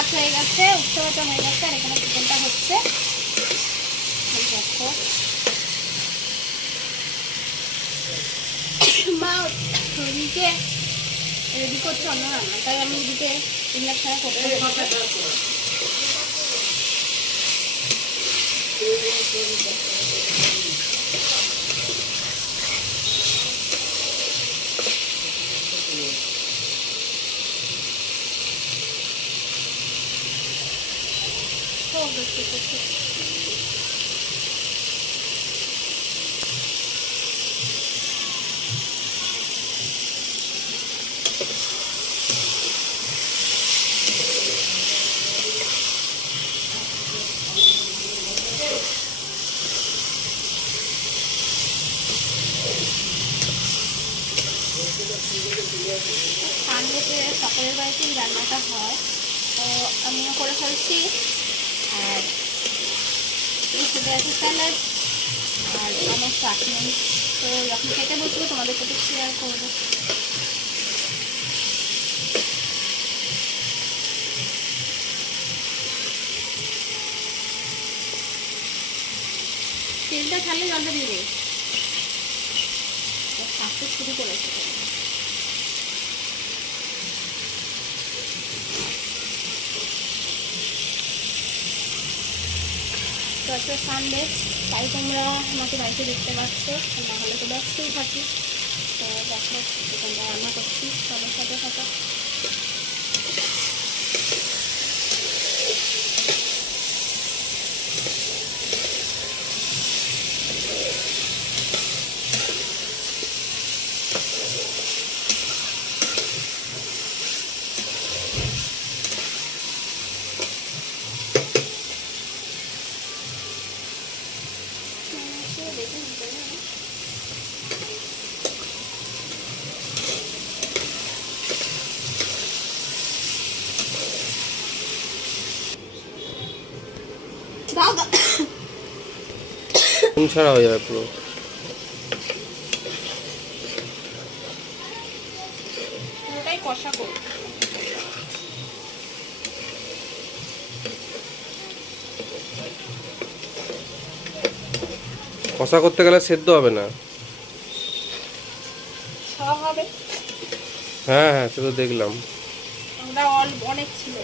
ভাত হয়ে গেছে উৎসবটা হয়ে গেছে আর এখানে চিকেনটা হচ্ছে। মা ওদিকে রেডি করছে অন্য রান্না তাই আমি এদিকে ইন্ডাকশনে করতে ও, বুঝতে পেরেছি। সানডেতে সকলের বাড়িতেই রান্নাটা হয় তো আমিও করে ফেলছি আর এই সাথে আছে স্যালাড আর আমার চাটনি। তো যখন খেতে বসবো তোমাদের সাথে শেয়ার করব। তেলটা ছাড়লে জলটা দিয়ে দেবে শুরু করেছে। তো আজকে সানডে তাই তোমরা আমাকে বাড়িতে দেখতে পাচ্ছ। না হলে তো ব্যস্তই থাকি। তো দেখো এখানটা রান্না করছি, সবার সাথে সাথে দেখে নিতে হবে। দাও দাও নুন ছাড়া হয়ে যাবে পুরো। কষা করব। কষা করতে গেলে সেদ্ধ হবে না। হ্যাঁ হ্যাঁ সে তো দেখলাম। অনেক ছিল।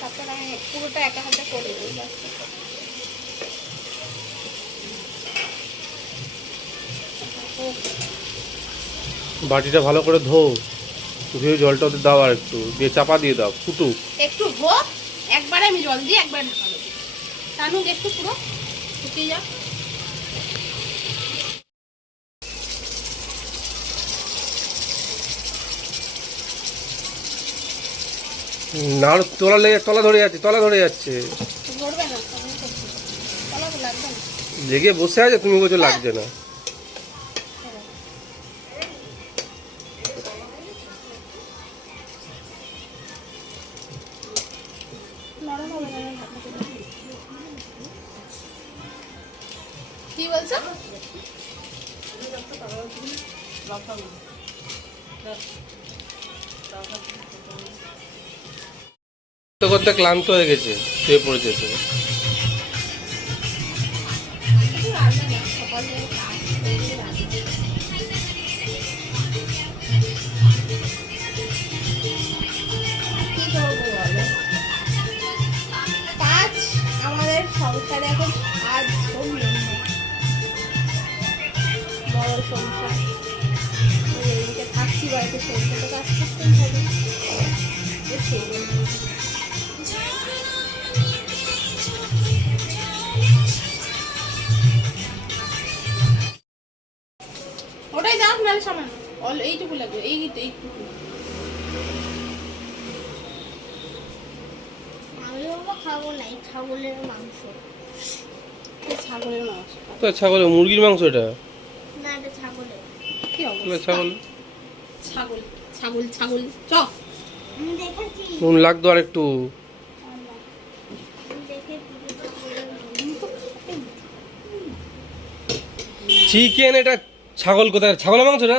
তারপর আমি পুরোটা একা হাতে করে দিই বাটিটা ভালো করে ধো। ধুয়ে জলটা ওতে দাও আর একটু। দিয়ে চাপা দিয়ে দাও ফুটুক। একটু হোক একবারে আমি জল দিই একবারে ঢাকা দেবো। টানুক একটু পুরো শুকিয়ে যাক। নাড় তলা লেগে তলা ধরে যাচ্ছে তলা ধরে যাচ্ছে। ধরবে না আমি করছি চলো তো লাগবে না। লেগে বসে আছে তুমি বলছো লাগছে না। ক্লান্ত হয়ে গেছে, শুয়ে পড়েছে সংসারে কাজ বড় সংসার। থাকছি বাড়িতে কাজ করতেই সেই জন্য তো ছাগলের মুরগির মাংস এটা? না এটা ছাগলের। কি তাহলে অবস্থা ছাগল। ছাগল ছাগল ছাগল। চ। আমি নুন লাগতো আর একটু চিকেন এটা ছাগল কোথায়? ছাগলের মাংস না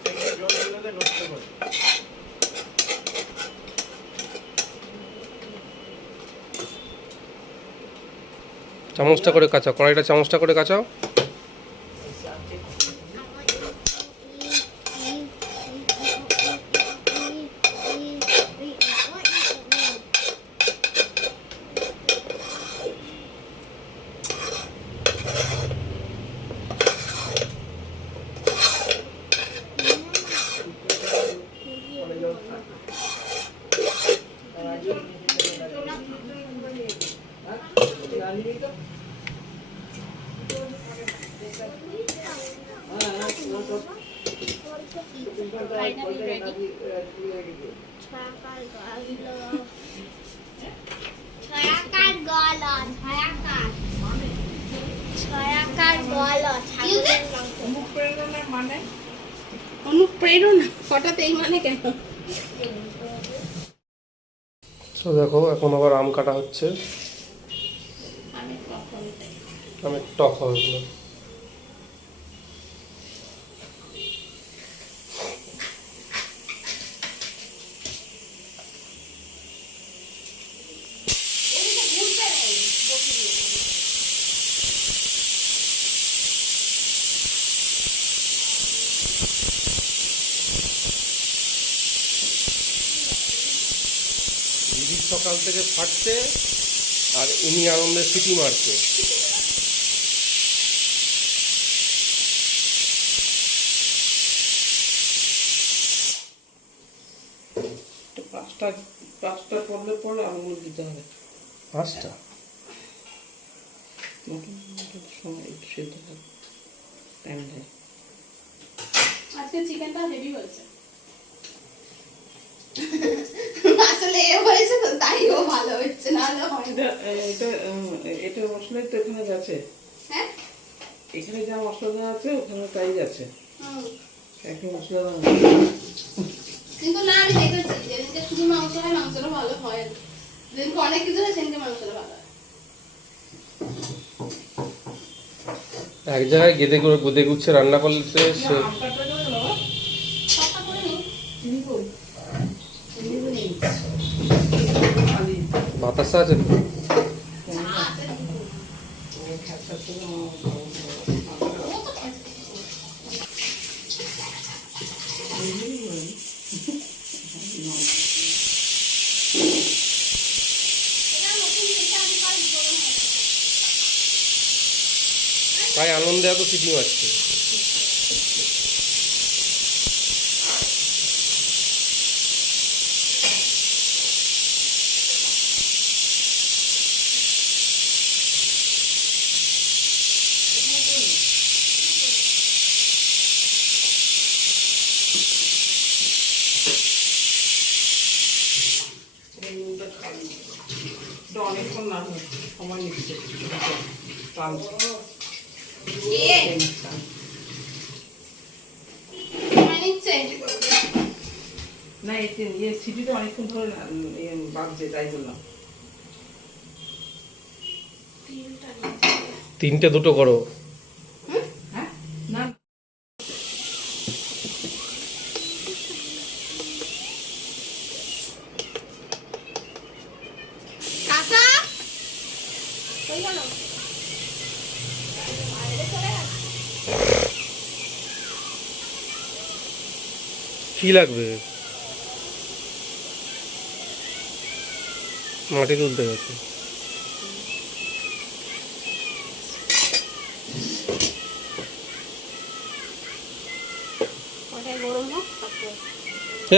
চামচটা করে কাঁচাও। কড়াইটা চামচটা করে কাঁচাও ফাইনালি রেডি ছায়াকার গলা ছায়াকার গলা ছায়াকার ছায়াকার গলা ছাগলের মাংস অনুপ্রেরণার মানে? অনুপ্রেরণা হঠাৎ এই মানে কেন? তো দেখো এখন আবার আম কাটা হচ্ছে। আমি কখন আমি টক হবে এগুলো। দিদি সকাল থেকে ফাটছে আর ইনি আনন্দে সিটি মারছে। তো পাঁচটা পাঁচটা পড়লে পরে আঙুল দিতে হবে। পাঁচটা? সময় সেদ্ধ টাইম দেয় আজকে চিকেনটা হেভি হয়েছে। আসলে এ হয়েছে তো তাই ও ভালো হচ্ছে না হলে হয় না। এটা এটা মশলাই তো এখানে যাচ্ছে হ্যাঁ এখানে যা মশলা দেওয়া আছে ওখানে তাই যাচ্ছে। একই মশলা দেওয়া কিন্তু না আমি দেখেছি যেদিনকে শুধু মাংস হয় মাংসটা ভালো হয় না। যেদিনকে অনেক কিছু হয় সেদিনকে মাংসটা ভালো হয় এক জায়গায় গেদে করে গুদে গুচ্ছে রান্না করলে সে আমটা করে বাবা কথা করে নিই চিনি কই চিনি তো নেই খালি বাতাসা আছে তো? চা আছে দুটো। ওই খাচ্ছার থেকে ও তো খেয়েছে। এটা নতুন থেকে আমি কাল গরম হয়েছে। তাই আনন্দে এত সিটি মারছে না এতে ইয়ে অনেকক্ষণ ধরে তাই বললাম তিনটে দুটো করো হ্যাঁ না কাকা কই গেল বাইরে চলে গেছে কি লাগবে? মাটি তুলতে গেছে।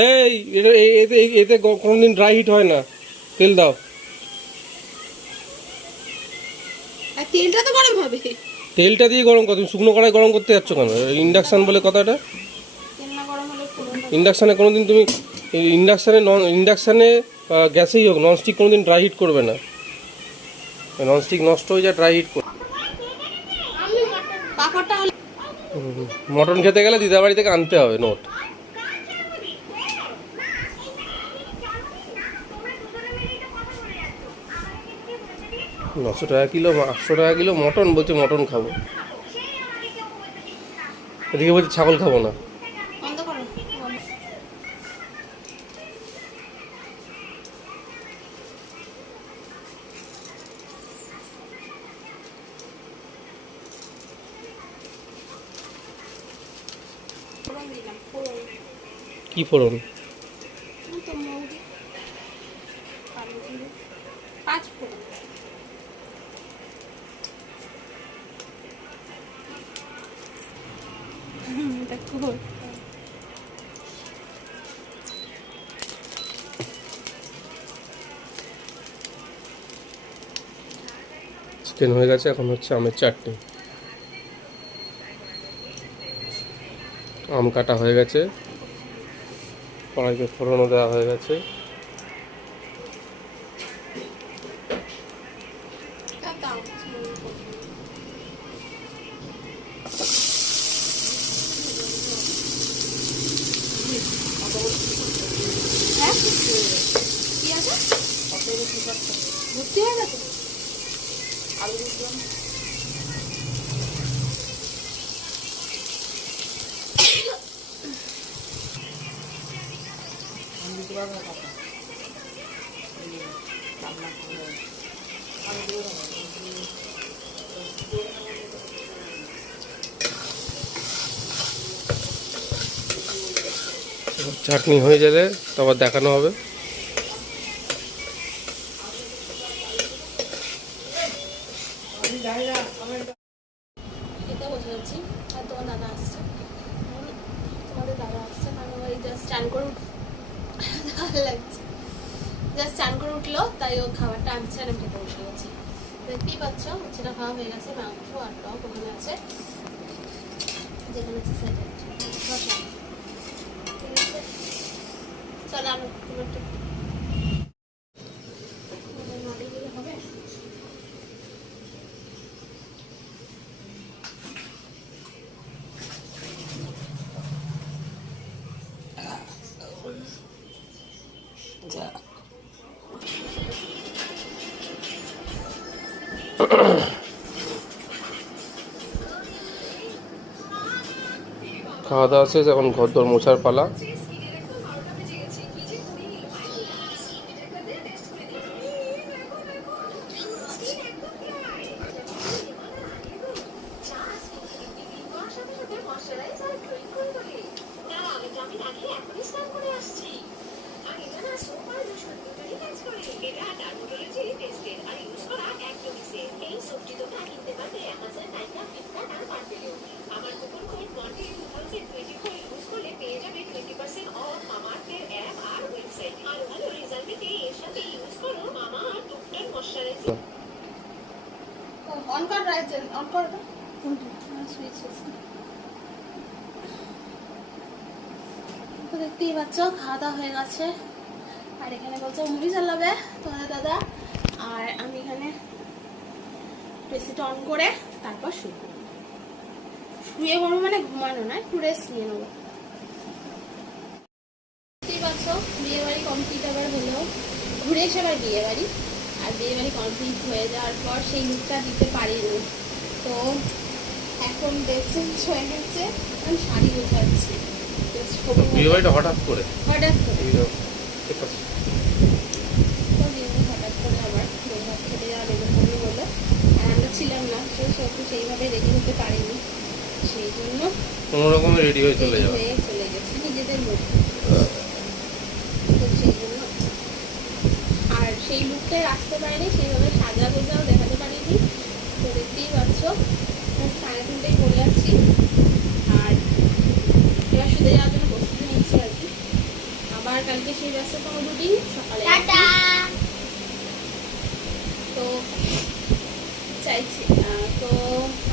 এই এতে এতে কোনোদিন ড্রাই হিট হয় না। তেল দাও। তেলটা তো গরম হবে। তেলটা দিয়ে গরম কর তুমি শুকনো কড়াই গরম করতে যাচ্ছ কেন? ইন্ডাকশান বলে কথাটা? ইন্ডাকশানে কোনো দিন তুমি ইন্ডাকশানে নন ইন্ডাকশানে গ্যাসেই হোক ননস্টিক কোনো দিন ড্রাই হিট করবে না। ননস্টিক নষ্ট হয়ে যায় ড্রাই হিট করবে মটন খেতে গেলে দিদা বাড়ি থেকে আনতে হবে নোট নশো টাকা কিলো, আটশো টাকা কিলো মটন, বলছে মটন খাব। এদিকে বলছে ছাগল খাব না। কি ফোড়ন? পাঁচ চিকেন হয়ে গেছে এখন হচ্ছে আমের চাটনি। আম কাটা হয়ে গেছে। কড়াইতে ফোড়নও দেওয়া হয়ে গেছে এটা দাও, মৌরি ফোড়ন। হ্যাঁ কি আছে ভর্তি হয়ে গেছে আলু দিলাম টাকা এই রান্না করে চাটনি হয়ে গেলে তারপর দেখানো হবে। তোমার দাদা আসছে। তোমাদের দাদা আসছে কারণ ওই জাস্ট চান করে ভালো লাগছে। জাস্ট চান করে উঠল, তাই ও খাবারটা আমি খেতে বসে গেছি। দেখতেই পাচ্ছ সেটা খাওয়া হয়ে গেছে, মাংস আর টক ওখানে আছে। যেখানে আছে সেটা। ঠিক আছে চলো আমি তুমি খাওয়া দাওয়া শেষ এখন ঘর দর মোছার পালা। এখানে বলছে অন করে তারপর পড়ব। শুয়ে পড়ব মানে ঘুমানো না একটু রেস্ট নিয়ে নেব দেখতেই পাচ্ছ বিয়ে বাড়ি কমপ্লিট আবার হলো ঘুরে এসে আবার বিয়ে বাড়ি আর বিয়ে বাড়ি কমপ্লিট হয়ে যাওয়ার পর সেই লুকটা দিতে পারিনি। তো এখন ড্রেস চেঞ্জ হয়ে গেছে আমি শাড়ি গোছাচ্ছি। Just বিয়ে বাড়িটা হঠাৎ করে? হঠাৎ করে। হঠাৎ আবার যাওয়া বেগুন ভাবি আর আমরা ছিলাম না তো সব সেইভাবে রেডি হতে পারিনি। সেই জন্য কোনো রকমে রেডি হয়ে চলে যাবে। চলে গেছি নিজেদের মধ্যে। তো সেই জন্য সেই লুকটাই রাখতে পারিনি সেইভাবে সাজা গোজাও দেখাতে পারিনি। তো দেখতেই পাচ্ছ সাড়ে তিনটেই বলে আসছি। আর এবার শুতে যাওয়ার জন্য প্রস্তুতি নিচ্ছি আর কি। আবার কালকে সেই ব্যস্ততম রুটিন সকালে তো চাইছি তো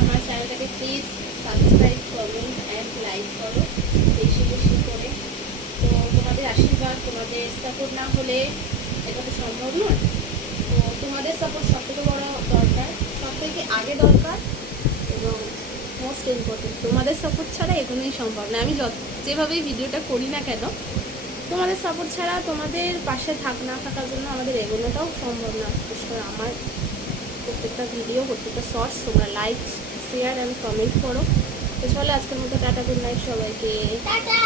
আমার চ্যানেলটাকে please subscribe comment and like করো বেশি বেশি করে। তো তোমাদের আশীর্বাদ তোমাদের সাপোর্ট না হলে এটা তো সম্ভব নয়। তো তোমাদের সাপোর্ট সব থেকে বড় দরকার সব থেকে আগে দরকার এবং মোস্ট ইম্পর্টেন্ট তোমাদের সাপোর্ট ছাড়া এগোনোই সম্ভব না। আমি যত, যেভাবেই ভিডিওটা করি না কেন, তোমাদের সাপোর্ট ছাড়া তোমাদের পাশে থাক, না থাকার জন্য আমাদের এগোনোটাও সম্ভব না। বিশেষ আমার প্রত্যেকটা ভিডিও প্রত্যেকটা শর্টস তোমরা লাইক শেয়ার অ্যান্ড কমেন্ট করো। তো চলো আজকের মতো টাটা গুড নাইট সবাইকে। টাটা!